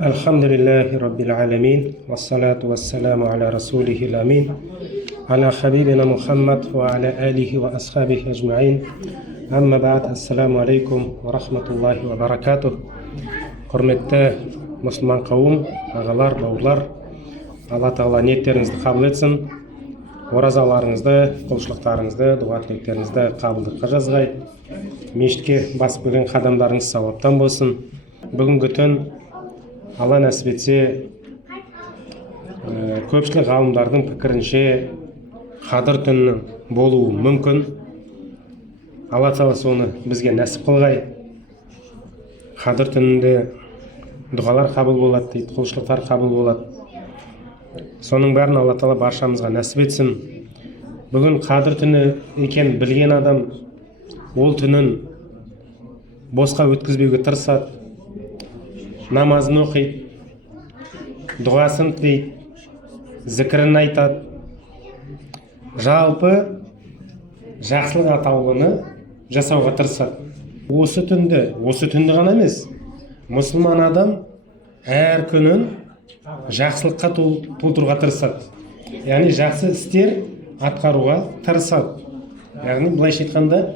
Alhamdulillahi Rabbil Alamin, wassalatu wassalamu ala rasulihil amin, ala habibina Muhammad wa ala alihi wa ashabihi ajma'in. Amma ba'd, assalamu alaikum wa rahmatullahi wa barakatuh. Құрметті мұсылман қауым, ағалар, бауырлар, Алла Тағала ниеттеріңізді қабыл етсін, оразаларыңызды, құлшылықтарыңызды, дұға тілектеріңізді қабылдыққа жазғай, мешітке басып келген қадамдарыңыз сауаптан болсын. Бүгінгі түн Алла нәсіп етсе, көпшілік ғалымдардың пікірінше қадір түнінің болуы мүмкін. Алла Тағала соны бізге нәсіп қылғай. Қадір түнінде дұғалар қабыл болады дейді, құлшылықтар қабыл болады. Соның бәрін Алла Тағала баршамызға нәсіп етсін. Бүгін қадір түні екен білген адам ол түнін босқа өткізбеуге тырысады. Намазын оқиды, дұғасын тілейді, зікірін айтады. Жалпы жақсылық атаулыны жасауға тырысады. Осы түнді ғана емес, мұсылман адам әр күнін жақсылыққа толтыруға тырысады. Яғни жақсы істер атқаруға тырысады. Яғни былайша айтқанда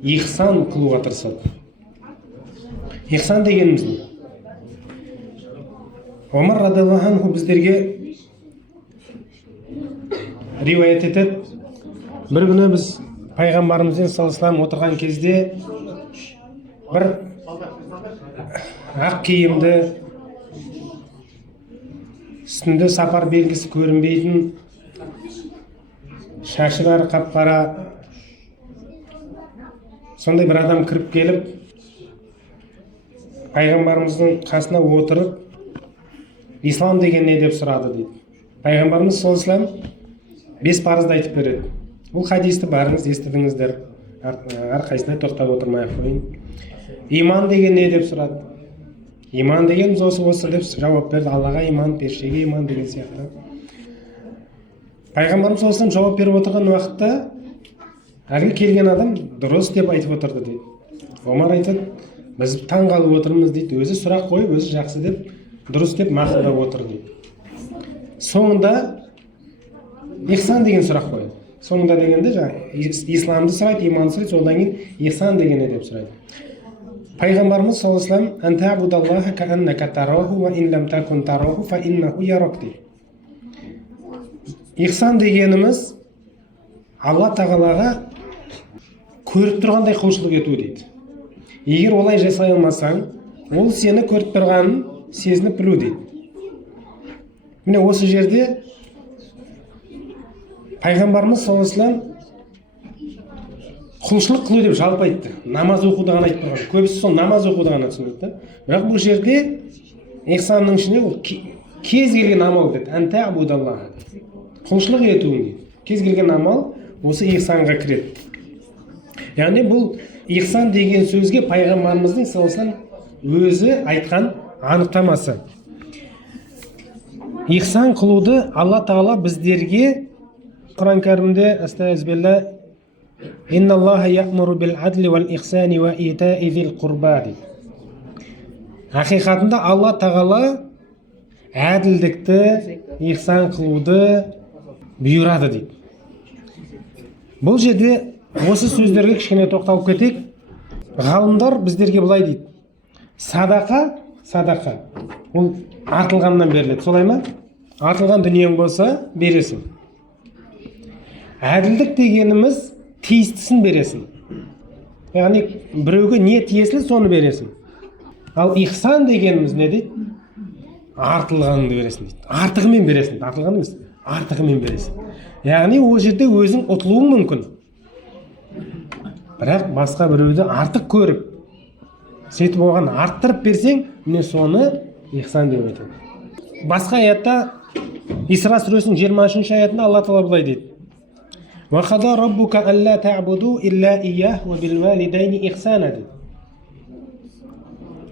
ихсан қылуға тырысады. Ихсан дегеніміз не? Омар радиаллаху анху біздерге риуаят етеді. Бір күні біз пайғамбарымызбен саллаллаху алейхи ва саллям отырған кезде бір ақ киімді, үстінде сапар белгісі көрінбейтін, шашы бәрі қап-қара, сондай бір адам кіріп келіп, пайғамбарымыздың қасына отырып, ислам деген не деп сұрады дейді. Пайғамбарымыз саллаллаху алейхи ва саллям 5 парызды айтып береді. Бұл хадисті барыңыз естідіңіздер, әрқайсысына тоқтап отырмай-ақ қойын. Иман деген не деп сұрады. Иман деген осы деп жауап берді. Аллаға иман, періштеге иман деген сияқты. Пайғамбарымыз саллаллаху алейхи ва саллям жауап беріп отырған уақытта әлгі келген адам дұрыс деп айтып отырды дейді. Омар айтады, біз таң қалып отырмыз дейді. Өзі сұрақ қойып, өзі жақсы деп, дұрыс деп мақұлдап отыр дейді. Соңында ихсан деген сұрақ қойды. Соңында дегенде исламды сұрайды, иманды сұрайды, содан кейін ихсан деген не деп сұрайды. Пайғамбарымыз саллаллаху алейхи ва саллям антабудаллаха кааннака тараху ва ин лам такун тараху фа иннаху ярак дейді. Ихсан дегеніміз Алла Тағалаға көріп тұрғандай құлшылық ету дейді. Егер олай жасай алмасаң, ол сені көріп тұрғанын сезініп білу дейді. Міне осы жерде пайғамбарымыз саллаллаху алейхи ва саллям құлшылық қылу деп жалпы айтты. Намаз оқуды ғана айтып тұрған. Көбісі сол намаз оқуды ғана түсінеді. Бірақ бұл жерде ихсанның ішіне ол кез келген амал деді. Антабудаллаха. Құлшылық етуің дейді. Кез келген амал осы ихсанға кіреді. Яғни бұл ихсан деген сөзге пайғамбарымыздың саллаллаху алейхи ва саллям өзі айтқан анықтамасы. Ихсан қылуды Алла Тағала біздерге Құран кәрімде астағфирулла инналлаха яъмуру бил адли вал ихсани ва итаи зил қурба дейді. Ақиқатында Алла Тағала әділдікті, ихсан қылуды бұйырады дейді. Бұл жерде осы сөздерге кішкене тоқталып кетейік. Ғалымдар біздерге былай дейді. Садақа ол артылғаннан беріледі, солай ма? Артылған дүниең болса бересің. Әділдік дегеніміз тиістісін бересің. Яғни біреуге не тиесілі соны бересің. Ал ихсан дегеніміз не дейді? Артылғаныңды бересің дейді. Артығымен бересің. Артылған емес, артығымен бересің. Яғни ол жерде өзің ұтылуың мүмкін. Бірақ басқа біреуді артық көріп, сөйтіп оған арттырып берсең, міне соны ихсан деп айтады. Басқа аятта Исра сүресінің 23 аятында Алла Тағала былай дейді. Ва қада раббука алла таъбуду илля ияху ва бил валидайни ихсана дейді.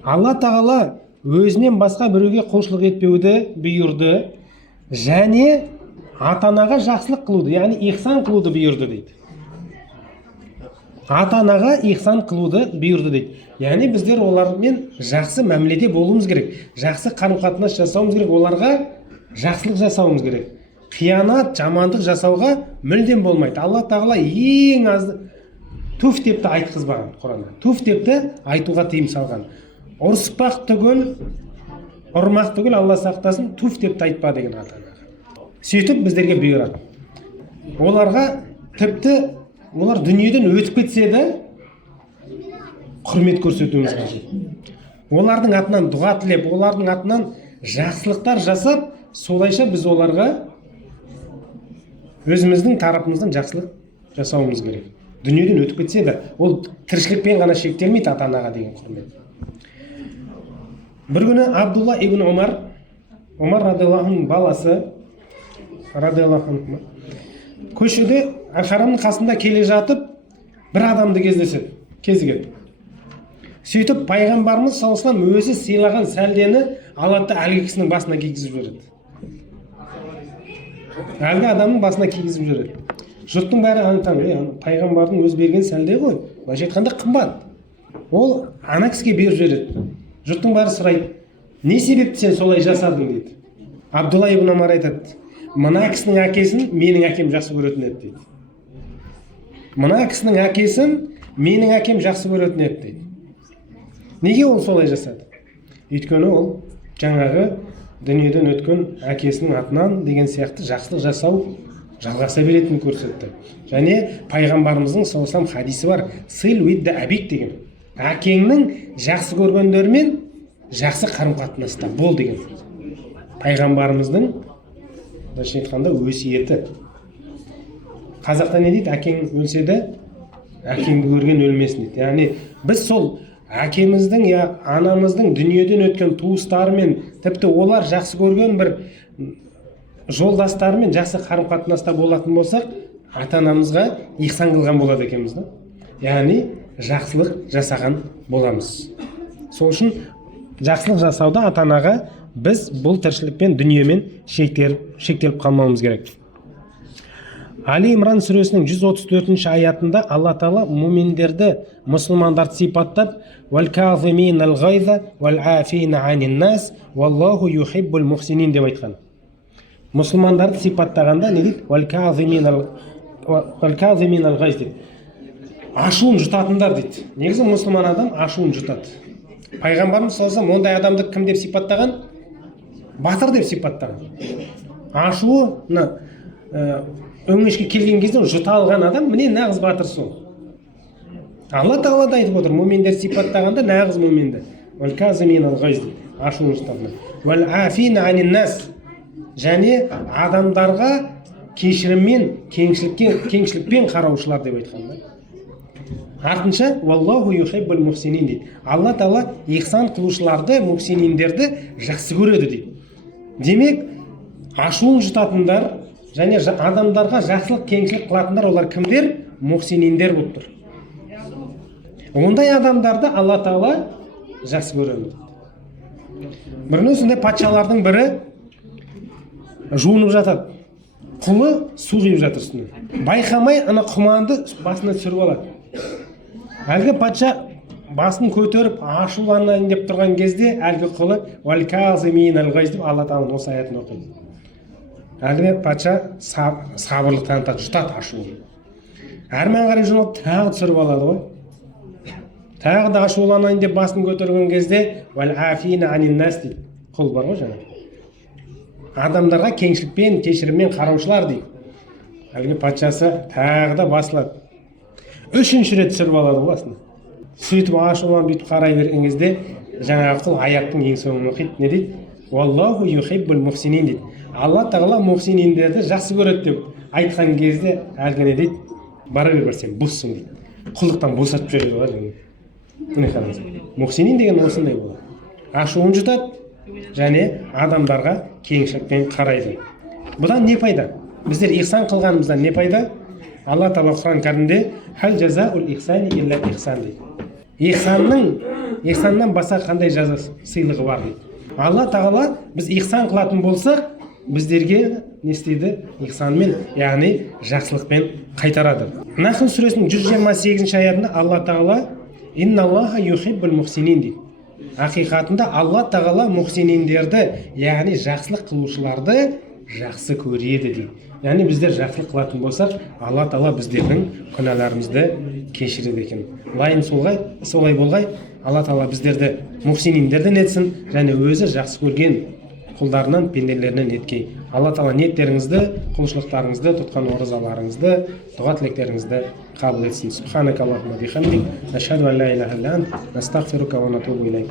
Алла Тағала өзінен басқа біреуге құлшылық етпеуді бұйырды және ата-анаға жақсылық қылуды, яғни ихсан қылуды бұйырды дейді. ата анаға ихсан қылуды бұйырды дейді. Яғни біздер олармен жақсы мәміледе болуымыз керек, жақсы қарым-қатынас жасауымыз керек, оларға жақсылық жасауымыз керек. Қиянат, жамандық жасауға мүлдем болмайды. Алла тағала ең аз туф деп те айтқызбаған Құранда. Туф деп те айтуға тыйым салған. Ұрыспақ түгіл, ұрмақ түгіл, Алла сақтасын, туф деп те айтпа деген ата анаға. Сөйтіп біздерге бұйырады. Оларға тіпті олар дүниеден өтіп кетсе де құрмет көрсетуіміз қажет. Олардың атынан дұға тілеп, олардың атынан жақсылықтар жасап, солайша біз оларға өзіміздің тарапымыздан жақсылық жасауымыз керек. Дүниеден өтіп кетсе де, ол тіршілікпен ғана шектелмейді ата анаға деген құрмет. Бір күні Абдулла ибн Омар радиаллаху анху баласы радиаллаху анху көшеде Әл-Харамның қасында келе жатып, бір адамды кезігеді. Сөйтіп пайғамбарымыз саллаллаху алейхи вассалам өзі сыйлаған сәлдені алады да әлгі кісінің басына кигізіп жібереді. Әлгі адамның басына кигізіп жібереді. Жұрттың бәрі пайғамбардың өзі берген сәлде ғой, былайша айтқанда қымбат. Ол ана кісіге беріп жібереді. Жұрттың бәрі сұрайды, не себепті сен солай жасадың дейді. Абдулла ибн Омар айтады, мына кісінің әкесін менің әкем жақсы көретін еді дейді. Мына кісінің әкесін менің әкем жақсы көретін еді дейді. Неге ол солай жасады? Өйткені ол жаңағы дүниеден өткен әкесінің атынан деген сияқты жақсылық жасау жалғаса беретінін көрсетті. Және пайғамбарымыздың саллаллаху алейхи ва саллям хадисі бар, сыл уидда әбик деген. Әкеңнің жақсы көргендермен жақсы қарым-қатынаста бол деген. Пайғамбарымыздың былайша айтқанда өсиеті. Қазақта не дейді? Әкең өлсе де әкеңді көрген өлмесін дейді. Яғни біз сол әкеміздің я анамыздың дүниеден өткен туыстарымен, тіпті олар жақсы көрген бір жолдастарымен жақсы қарым-қатынаста болатын болсақ, ата-анамызға ихсан қылған болады екенбіз да. Яғни жақсылық жасаған боламыз. Сол үшін жақсылық жасауда ата-анаға біз бұл тіршілікпен, дүниемен шектеліп қалмауымыз керек. Али Имран сүресінің 134-ші аятында Алла Тағала муминдерді, мұсылмандарды сипаттап, «Вәл-кәзимин әл-ғайза, вәл-афин анин нас, валлаху юхиббул мухсинин» деп айтқан. Мұсылмандарды сипаттағанда не дейді? «Вәл-кәзимин әл-ғайз» дейді. Ашуын жұтатындар дейді. Негізі мұсылман адам ашуын жұтады. Пайғамбарымыз саллаллаху алейхи ва саллям ондай адамды кім деп сипаттаған? Батыр деп сипаттаған. Ашуы өңешке келген кезде жұта алған адам міне нағыз батыр сол. Алла Тағала да айтып отыр, муминдер сипаттағанда нағыз муминді. «Вәл-кәзимин әл-ғайз» дейді. Ашуын жұтатындар. «Вәл-афин анин нас» және адамдарға кешіріммен, кеңшілікпен қараушылар деп айтқанда. Артынша «Валлаху юхиббул мухсинин» дейді. Алла Тағала ихсан қылушыларды, мухсининдерді жақсы көреді дейді. Демек, ашуын жұтатындар және адамдарға жақсылық, кеңшілік қылатындар олар кімдер? Мухсининдер болып тұр. Ондай адамдарды Алла Тағала жақсы көреді. Бір осындай патшалардың бірі жуынып жатады. Құлы су құйып жатыр үстіне. Байқамай ана құманды басына түсіріп алады. Әлгі патша басын көтеріп ашуланайын деп тұрған кезде әлгі құлы «Вәл-кәзимин әл-ғайз» деп Алла Тағала осы аятын оқиды. Әлгі патша сабырлық танытады, жұтады ашуын. Әрмен қарай жөнеліп тағы түсіріп алады ғой. Тағы да ашуланайын деп басын көтерген кезде «Вәл-афин анин нас» дейді. Құл бар ғой жаңа. Адамдарға кеңшілікпен, кешіріммен қараушылар дейді. Әлгі патшасы тағы да басылады. Үшінші рет түсіріп алады ғой басын. Сөйтіп ашуланып бүйтіп қарай берген кезде жаңағы құл аяттың ең соңын оқиды. Не дейді? «Валлаху юхиббул мухсинин» дейді. Алла Тағала мухсининдерді жақсы көреді деп айтқан кезде әлгі не дейді? Бара бер сен бұзсың дейді. Құлдықтан босатып жібереді ғой. Міне қараңыз. Мухсинин деген осындай болады. Ашуын жұтады және адамдарға кеңшілікпен қарайды. Бұдан не пайда? Біздер ихсан қылғанымыздан не пайда? Алла Тағала Құран кәрімде «Хал жазаул ихсани илля ихсан» дейді. Ихсаннан басқа қандай жаза сыйлығы бар дейді. Алла Тағала біз ихсан қылатын болсақ, біздерге не істейді? Ихсанмен, яғни жақсылықпен қайтарады. Нахл сүресінің 128 аятында Алла тағала инналлаха юхиббул мухсинин дейді. Ақиқатында Алла тағала мухсининдерді, яғни жақсылық қылушыларды жақсы көреді дейді. Яғни біздер жақсылық қылатын болсақ, Алла тағала біздердің күнәларымызды кешіреді екен. Лайым солай болғай, Алла тағала біздерді мухсининдерден етсін және өзі жақсы көрген құлдарынан, пенделерінен еткей. Алла тағала ниеттеріңізді, құлшылықтарыңызды, тұтқан оразаларыңызды, дұға тілектеріңізді қабыл етсін. Субханакаллахумма бихамдик, нашһаду ан ла илаха илля ант, настағфирука ва натубу илейк.